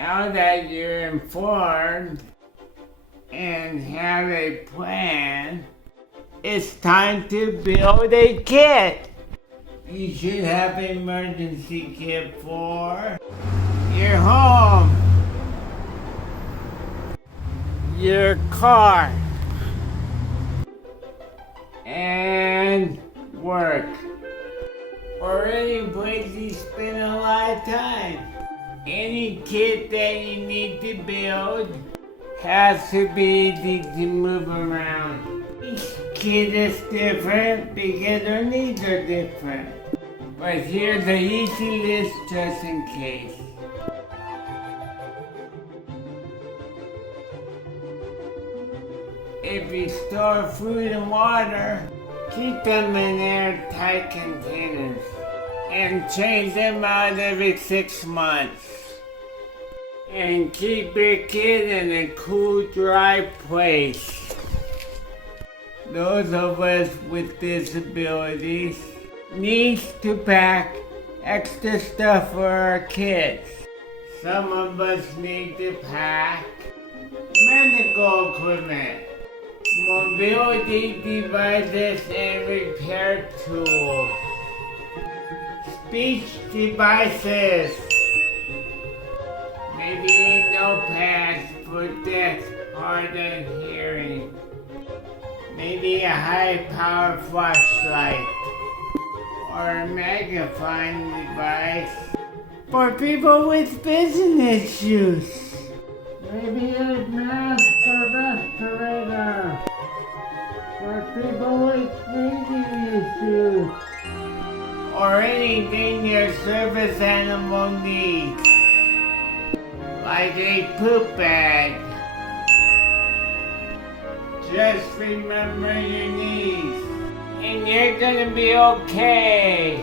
Now that you're informed and have a plan, it's time to build a kit. You should have an emergency kit for your home, your car, and work, or any place you spend a lot of time. Any kit that you need to build has to be easy to move around. Each kit is different because their needs are different. But here's a easy list just in case. If you store food and water, keep them in airtight containers and change them out every 6 months. And keep your kid in a cool, dry place. Those of us with disabilities need to pack extra stuff for our kids. Some of us need to pack medical equipment, mobility devices, and repair tools. Speech devices. Maybe notepads for deaf, hard of hearing. Maybe a high-power flashlight or a magnifying device for people with vision issues. Maybe a mask or respirator for people with breathing issues. Or anything your service animal needs, like a poop bag. Just remember your needs, and you're gonna be okay.